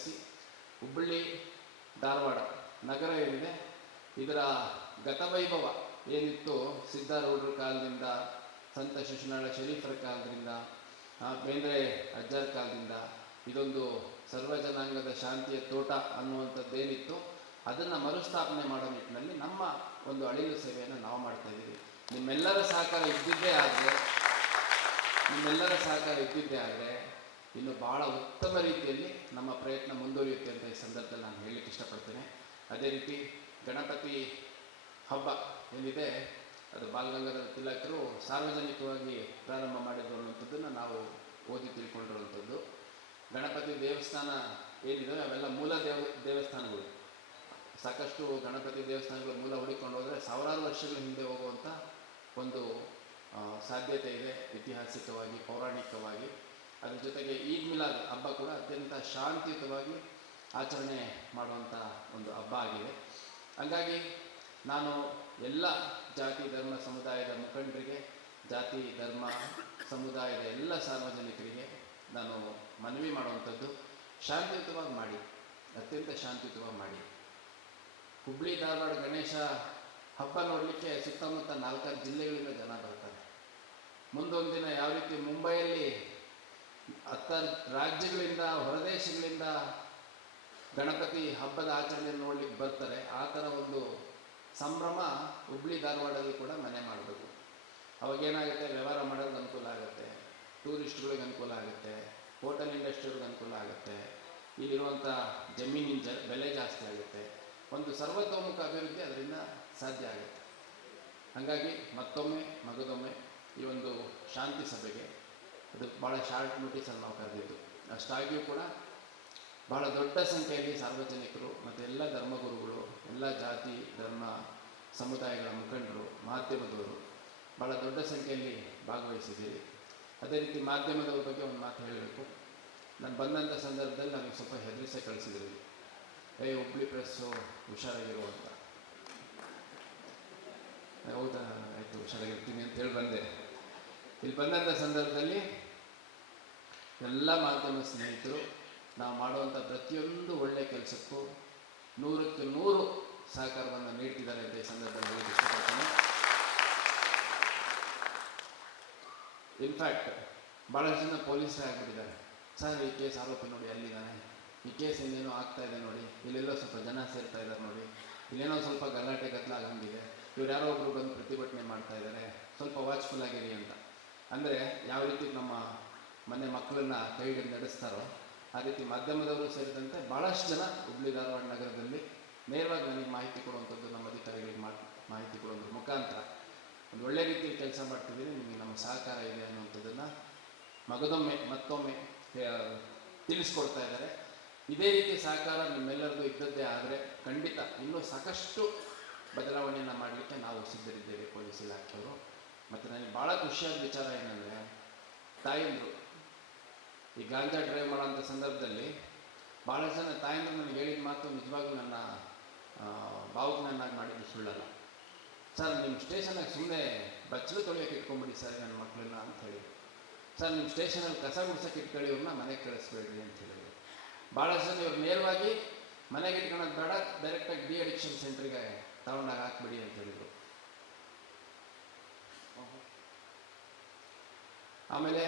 ಕರೆಸಿ ಹುಬ್ಬಳ್ಳಿ ಧಾರವಾಡ ನಗರ ಏನಿದೆ ಇದರ ಗತವೈಭವ ಏನಿತ್ತು ಸಿದ್ಧಾರೂಢರ ಕಾಲದಿಂದ, ಸಂತ ಶಿಶುನಾಳ ಶರೀಫರ ಕಾಲದಿಂದ, ಬೇಂದ್ರೆ ಅಜ್ಜರ ಕಾಲದಿಂದ ಇದೊಂದು ಸರ್ವ ಜನಾಂಗದ ಶಾಂತಿಯ ತೋಟ ಅನ್ನುವಂಥದ್ದೇನಿತ್ತು ಅದನ್ನು ಮರುಸ್ಥಾಪನೆ ಮಾಡೋ ನಿಟ್ಟಿನಲ್ಲಿ ನಮ್ಮ ಒಂದು ಅಳಿಲು ಸೇವೆಯನ್ನು ನಾವು ಮಾಡ್ತಾ ಇದ್ದೀವಿ. ನಿಮ್ಮೆಲ್ಲರ ಸಹಕಾರ ಇದ್ದಿದ್ದೇ ಆದರೆ ಇನ್ನು ಭಾಳ ಉತ್ತಮ ರೀತಿಯಲ್ಲಿ ನಮ್ಮ ಪ್ರಯತ್ನ ಮುಂದುವರಿಯುತ್ತೆ ಅಂತ ಈ ಸಂದರ್ಭದಲ್ಲಿ ನಾನು ಹೇಳಲಿಕ್ಕೆ ಇಷ್ಟಪಡ್ತೇನೆ. ಅದೇ ರೀತಿ ಗಣಪತಿ ಹಬ್ಬ ಏನಿದೆ ಅದು ಬಾಲಗಂಗಾಧರ ತಿಲಕರು ಸಾರ್ವಜನಿಕವಾಗಿ ಪ್ರಾರಂಭ ಮಾಡಿದ್ರು ಅನ್ನುವಂಥದ್ದನ್ನು ನಾವು ಓದಿ ತಿಳ್ಕೊಂಡಿರುವಂಥದ್ದು. ಗಣಪತಿ ದೇವಸ್ಥಾನ ಏನಿದೆ ಅವೆಲ್ಲ ಮೂಲ ದೇವಸ್ಥಾನಗಳು. ಸಾಕಷ್ಟು ಗಣಪತಿ ದೇವಸ್ಥಾನಗಳು ಮೂಲ ಹುಡುಕೊಂಡು ಹೋದರೆ ಸಾವಿರಾರು ವರ್ಷಗಳ ಹಿಂದೆ ಹೋಗುವಂಥ ಒಂದು ಸಾಧ್ಯತೆ ಇದೆ ಐತಿಹಾಸಿಕವಾಗಿ, ಪೌರಾಣಿಕವಾಗಿ. ಅದ್ರ ಜೊತೆಗೆ ಈದ್ ಮಿಲಾದ್ ಹಬ್ಬ ಕೂಡ ಅತ್ಯಂತ ಶಾಂತಿಯುತವಾಗಿ ಆಚರಣೆ ಮಾಡುವಂಥ ಒಂದು ಹಬ್ಬ ಆಗಿದೆ. ಹಾಗಾಗಿ ನಾನು ಎಲ್ಲ ಜಾತಿ ಧರ್ಮ ಸಮುದಾಯದ ಮುಖಂಡರಿಗೆ, ಜಾತಿ ಧರ್ಮ ಸಮುದಾಯದ ಎಲ್ಲ ಸಾರ್ವಜನಿಕರಿಗೆ ನಾನು ಮನವಿ ಮಾಡುವಂಥದ್ದು, ಶಾಂತಿಯುತವಾಗಿ ಮಾಡಿ, ಅತ್ಯಂತ ಶಾಂತಿಯುತವಾಗಿ ಮಾಡಿ. ಹುಬ್ಬಳ್ಳಿ ಧಾರವಾಡ ಗಣೇಶ ಹಬ್ಬ ನೋಡಲಿಕ್ಕೆ ಸುತ್ತಮುತ್ತ 4-5 ಜಿಲ್ಲೆಗಳಿಂದ ಜನ ಬರ್ತಾರೆ. ಮುಂದೊಂದು ದಿನ ಯಾವ ರೀತಿ ಮುಂಬೈಯಲ್ಲಿ 10 ರಾಜ್ಯಗಳಿಂದ, ಹೊರದೇಶಗಳಿಂದ ಗಣಪತಿ ಹಬ್ಬದ ಆಚರಣೆ ನೋಡ್ಲಿಕ್ಕೆ ಬರ್ತಾರೆ, ಆ ಥರ ಒಂದು ಸಂಭ್ರಮ ಹುಬ್ಬಳ್ಳಿ ಧಾರವಾಡದಲ್ಲಿ ಕೂಡ ಮನೆ ಮಾಡಬೇಕು. ಅವಾಗೇನಾಗುತ್ತೆ, ವ್ಯವಹಾರ ಮಾಡೋರಿಗೆ ಅನುಕೂಲ ಆಗುತ್ತೆ, ಟೂರಿಸ್ಟ್ಗಳಿಗೆ ಅನುಕೂಲ ಆಗುತ್ತೆ, ಹೋಟೆಲ್ ಇಂಡಸ್ಟ್ರಿಯವ್ರಿಗೆ ಅನುಕೂಲ ಆಗುತ್ತೆ, ಇಲ್ಲಿರುವಂಥ ಜಮೀನಿನ ಬೆಲೆ ಜಾಸ್ತಿ ಆಗುತ್ತೆ, ಒಂದು ಸರ್ವತೋಮುಖ ಅಭಿವೃದ್ಧಿ ಅದರಿಂದ ಸಾಧ್ಯ ಆಗುತ್ತೆ. ಹಾಗಾಗಿ ಮತ್ತೊಮ್ಮೆ ಮಗದೊಮ್ಮೆ ಈ ಒಂದು ಶಾಂತಿ ಸಭೆಗೆ ಅದು ಭಾಳ ಶಾರ್ಟ್ ನೋಟಿಸಲ್ಲಿ ನಾವು ಕರೆದಿದ್ದು. ಅಷ್ಟಾಗಿಯೂ ಕೂಡ ಭಾಳ ದೊಡ್ಡ ಸಂಖ್ಯೆಯಲ್ಲಿ ಸಾರ್ವಜನಿಕರು ಮತ್ತು ಎಲ್ಲ ಧರ್ಮಗುರುಗಳು, ಎಲ್ಲ ಜಾತಿ ಧರ್ಮ ಸಮುದಾಯಗಳ ಮುಖಂಡರು, ಮಾಧ್ಯಮದವರು ಭಾಳ ದೊಡ್ಡ ಸಂಖ್ಯೆಯಲ್ಲಿ ಭಾಗವಹಿಸಿದ್ದೀರಿ. ಅದೇ ರೀತಿ ಮಾಧ್ಯಮದವ್ರ ಬಗ್ಗೆ ಒಂದು ಮಾತು ಹೇಳಬೇಕು. ನಾನು ಬಂದಂಥ ಸಂದರ್ಭದಲ್ಲಿ ನನಗೆ ಸ್ವಲ್ಪ ಹೆದರಿಸೇ ಕಳಿಸಿದ್ರಿ, ಹುಬ್ಬಳ್ಳಿ ಪ್ರೆಸ್ಸು ಹುಷಾರಾಗಿರು ಅಂತ. ಹೌದಾ, ಆಯಿತು, ಹುಷಾರಾಗಿರ್ತೀನಿ ಅಂತೇಳಿ ಬಂದೆ. ಇಲ್ಲಿ ಬಂದಂಥ ಸಂದರ್ಭದಲ್ಲಿ ಎಲ್ಲ ಮಾಧ್ಯಮ ಸ್ನೇಹಿತರು ನಾವು ಮಾಡುವಂಥ ಪ್ರತಿಯೊಂದು ಒಳ್ಳೆಯ ಕೆಲಸಕ್ಕೂ 100ಕ್ಕೆ 100 ಸಹಕಾರವನ್ನು ನೀಡ್ತಿದ್ದಾರೆ ಅಂತ ಈ ಸಂದರ್ಭದಲ್ಲಿ ಹೇಳಕ್ಕೆ ಇಷ್ಟಪಡ್ತೀನಿ. ಇನ್ಫ್ಯಾಕ್ಟ್ ಭಾಳಷ್ಟು ಜನ ಪೊಲೀಸರೇ ಆಗಿಬಿಟ್ಟಿದ್ದಾರೆ. ಸರ್, ಈ ಕೇಸ್ ಆರೋಪಿ ನೋಡಿ ಅಲ್ಲಿದ್ದಾನೆ, ಈ ಕೇಸ್ ಇನ್ನೇನೋ ಆಗ್ತಾ ಇದೆ ನೋಡಿ, ಇಲ್ಲೆಲ್ಲೋ ಸ್ವಲ್ಪ ಜನ ಸೇರ್ತಾ ಇದ್ದಾರೆ ನೋಡಿ, ಇಲ್ಲೇನೋ ಸ್ವಲ್ಪ ಗಲಾಟೆ ಗದ್ದಲಾಗಂಗಿದೆ, ಇವ್ರು ಯಾರೋ ಒಬ್ಬರು ಬಂದು ಪ್ರತಿಭಟನೆ ಮಾಡ್ತಾ ಇದ್ದಾರೆ, ಸ್ವಲ್ಪ ವಾಚ್ಫುಲ್ ಆಗಿರಿ ಅಂತ. ಅಂದರೆ ಯಾವ ರೀತಿ ನಮ್ಮ ಮನೆ ಮಕ್ಕಳನ್ನ ಕೈ ಹಿಡಿದು ನಡೆಸ್ತಾರೋ ಆ ರೀತಿ ಮಾಧ್ಯಮದವರು ಸೇರಿದಂತೆ ಭಾಳಷ್ಟು ಜನ ಹುಬ್ಬಳ್ಳಿ ಧಾರವಾಡ ನಗರದಲ್ಲಿ ನೇರವಾಗಿ ನನಗೆ ಮಾಹಿತಿ ಕೊಡುವಂಥದ್ದು, ನಮ್ಮ ಅಧಿಕಾರಿಗಳಿಗೆ ಮಾಹಿತಿ ಕೊಡೋದ್ರ ಮುಖಾಂತರ ಒಂದು ಒಳ್ಳೆ ರೀತಿಯಲ್ಲಿ ಕೆಲಸ ಮಾಡ್ತಿದ್ದೀನಿ, ನಿಮಗೆ ನಮ್ಮ ಸಹಕಾರ ಇದೆ ಅನ್ನುವಂಥದ್ದನ್ನು ಮತ್ತೊಮ್ಮೆ ತಿಳಿಸ್ಕೊಡ್ತಾ ಇದ್ದಾರೆ. ಇದೇ ರೀತಿ ಸಹಕಾರ ನಿಮ್ಮೆಲ್ಲರಿಗೂ ಇದ್ದದ್ದೇ ಆದರೆ ಖಂಡಿತ ಇನ್ನೂ ಸಾಕಷ್ಟು ಬದಲಾವಣೆಯನ್ನು ಮಾಡಲಿಕ್ಕೆ ನಾವು ಸಿದ್ಧರಿದ್ದೇವೆ ಪೊಲೀಸ್ ಇಲಾಖೆಯವರು. ಮತ್ತು ನನಗೆ ಭಾಳ ಖುಷಿಯಾದ ವಿಚಾರ ಏನಂದರೆ, ತಾಯಂದರು ಈ ಗಾಂಜಾ ಡ್ರೈವ್ ಮಾಡೋಂಥ ಸಂದರ್ಭದಲ್ಲಿ ಭಾಳಷ್ಟು ಜನ ತಾಯಂದರು ನನಗೆ ಹೇಳಿದ ಮಾತು ನಿಜವಾಗ್ಲೂ ನನ್ನ ಭಾವುಕನನ್ನಾಗಿ ಮಾಡಿದ್ದು ಸುಳ್ಳಲ್ಲ. ಸರ್, ನಿಮ್ಮ ಸ್ಟೇಷನಾಗ ಸುಮ್ಮನೆ ಬಚ್ಚಲು ತೊಳೆಯೋಕೆ ಇಟ್ಕೊಂಡ್ಬಿಡಿ ಸರ್ ನನ್ನ ಮಕ್ಕಳನ್ನ ಅಂತ ಹೇಳಿ. ಸರ್, ನಿಮ್ಮ ಸ್ಟೇಷನಲ್ಲಿ ಕಸ ಗುಡ್ಸೋಕೆ ಇಟ್ಕೊಳ್ಳಿ, ಇವ್ರನ್ನ ಮನೆಗೆ ಕಳಿಸ್ಬೇಡ್ರಿ ಅಂತ ಹೇಳಿದ್ರು. ಭಾಳಷ್ಟು ಜನ ಇವ್ರು ನೇರವಾಗಿ ಮನೆಗೆ ಇಟ್ಕೊಳ್ಳೋದು ಬೇಡ, ಡೈರೆಕ್ಟಾಗಿ ಡಿ ಅಡಿಕ್ಷನ್ ಸೆಂಟ್ರಿಗೆ ತಗೊಂಡಾಗ ಹಾಕ್ಬಿಡಿ ಅಂತ ಹೇಳಿದರು. ಆಮೇಲೆ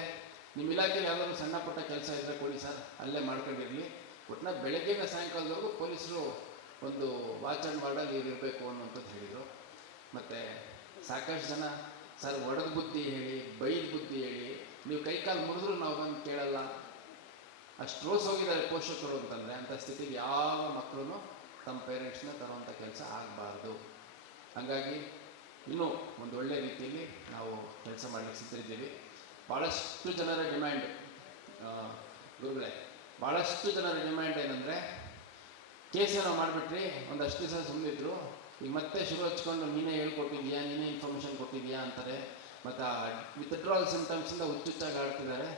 ನಿಮ್ಮ ಇಲಾಖೆಯಲ್ಲಿ ಯಾವ್ದಾದ್ರು ಸಣ್ಣ ಪುಟ್ಟ ಕೆಲಸ ಇದ್ದರೆ ಕೊಡಿ ಸರ್, ಅಲ್ಲೇ ಮಾಡ್ಕೊಂಡಿರಲಿ, ಒಟ್ಟಿನಲ್ಲಿ ಬೆಳಗ್ಗೆಯಿಂದ ಸಾಯಂಕಾಲದವರೆಗೂ ಪೊಲೀಸರು ಒಂದು ವಾಚ್ ಆ್ಯಂಡ್ ವಾರ್ಡಲ್ಲಿ ಇರಬೇಕು ಅನ್ನುವಂಥದ್ದು ಹೇಳಿದರು. ಮತ್ತು ಸಾಕಷ್ಟು ಜನ ಸರ್ ಒಡೆದ ಬುದ್ಧಿ ಹೇಳಿ, ಬೈದ ಬುದ್ಧಿ ಹೇಳಿ, ನೀವು ಕೈಕಾಲು ಮುರಿದ್ರೂ ನಾವು ಬಂದು ಕೇಳಲ್ಲ, ಅಷ್ಟು ರೋಸ್ ಹೋಗಿದ್ದಾರೆ ಪೋಷಕರು ಅಂತಂದರೆ ಅಂಥ ಸ್ಥಿತಿಗೆ ಯಾವ ಮಕ್ಕಳು ತಮ್ಮ ಪೇರೆಂಟ್ಸ್ನ ತರುವಂಥ ಕೆಲಸ ಆಗಬಾರ್ದು. ಹಾಗಾಗಿ ಇನ್ನೂ ಒಂದು ಒಳ್ಳೆಯ ರೀತಿಯಲ್ಲಿ ನಾವು ಕೆಲಸ ಮಾಡಲಿಕ್ಕೆ ಸಿದ್ಧರಿದ್ದೀವಿ. ಭಾಳಷ್ಟು ಜನರ ಡಿಮ್ಯಾಂಡ್ ಗುರುಗಳೇ, ಭಾಳಷ್ಟು ಜನರ ಡಿಮ್ಯಾಂಡ್ ಏನಂದರೆ, ಕೇಸೇನೋ ಮಾಡಿಬಿಟ್ರಿ, ಒಂದಷ್ಟು ದಿವಸ ಸುಮ್ಮನಿದ್ರು, ಈಗ ಮತ್ತೆ ಶುರು ಹಚ್ಕೊಂಡು ನೀನೇ ಹೇಳ್ಕೊಟ್ಟಿದ್ಯಾ, ನೀನೇ ಇನ್ಫಾರ್ಮೇಷನ್ ಕೊಟ್ಟಿದ್ಯಾ ಅಂತಾರೆ. ಮತ್ತು ವಿತ್ಡ್ರಾಲ್ ಸಿಂಟಮ್ಸಿಂದ ಹುಚ್ಚುಚ್ಚಾಗಿ ಆಡ್ತಿದ್ದಾರೆ.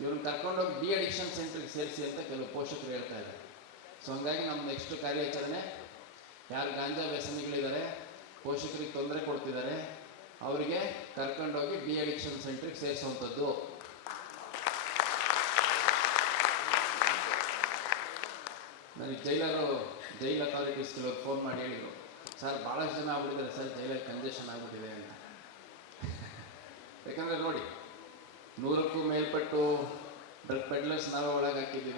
ಇವ್ರನ್ನ ಕರ್ಕೊಂಡೋಗಿ ಡಿ ಅಡಿಕ್ಷನ್ ಸೆಂಟ್ರಿಗೆ ಸೇರಿಸಿ ಅಂತ ಕೆಲವು ಪೋಷಕರು ಹೇಳ್ತಾ ಇದ್ದಾರೆ. ಸೊ ಹಂಗಾಗಿ ನಮ್ಮ ನೆಕ್ಸ್ಟ್ ಕಾರ್ಯಾಚರಣೆ, ಯಾರು ಗಾಂಜಾ ವ್ಯಸನಿಗಳಿದ್ದಾರೆ, ಪೋಷಕರಿಗೆ ತೊಂದರೆ ಕೊಡ್ತಿದ್ದಾರೆ, ಅವರಿಗೆ ಕರ್ಕೊಂಡೋಗಿ ಡಿ ಅಡಿಕ್ಷನ್ ಸೆಂಟ್ರಿಗೆ ಸೇರಿಸುವಂಥದ್ದು. ನನಗೆ ಜೈಲ್ ಅಥಾರಿಟೀಸ್ ಕೆಲವರು ಫೋನ್ ಮಾಡಿ ಹೇಳಿದರು, ಸರ್ ಭಾಳಷ್ಟು ಜನ ಆಗ್ಬಿಟ್ಟಿದ್ದಾರೆ ಸರ್, ಜೈಲಲ್ಲಿ ಕಂಜೆಷನ್ ಆಗಿಬಿಟ್ಟಿದೆ ಅಂತ. ಯಾಕಂದರೆ ನೋಡಿ, 100ಕ್ಕೂ ಮೇಲ್ಪಟ್ಟು ಡ್ರಗ್ ಪೆಡ್ಲರ್ಸ್ ನಾವೇ ಒಳಗೆ ಹಾಕಿದ್ದೀವಿ.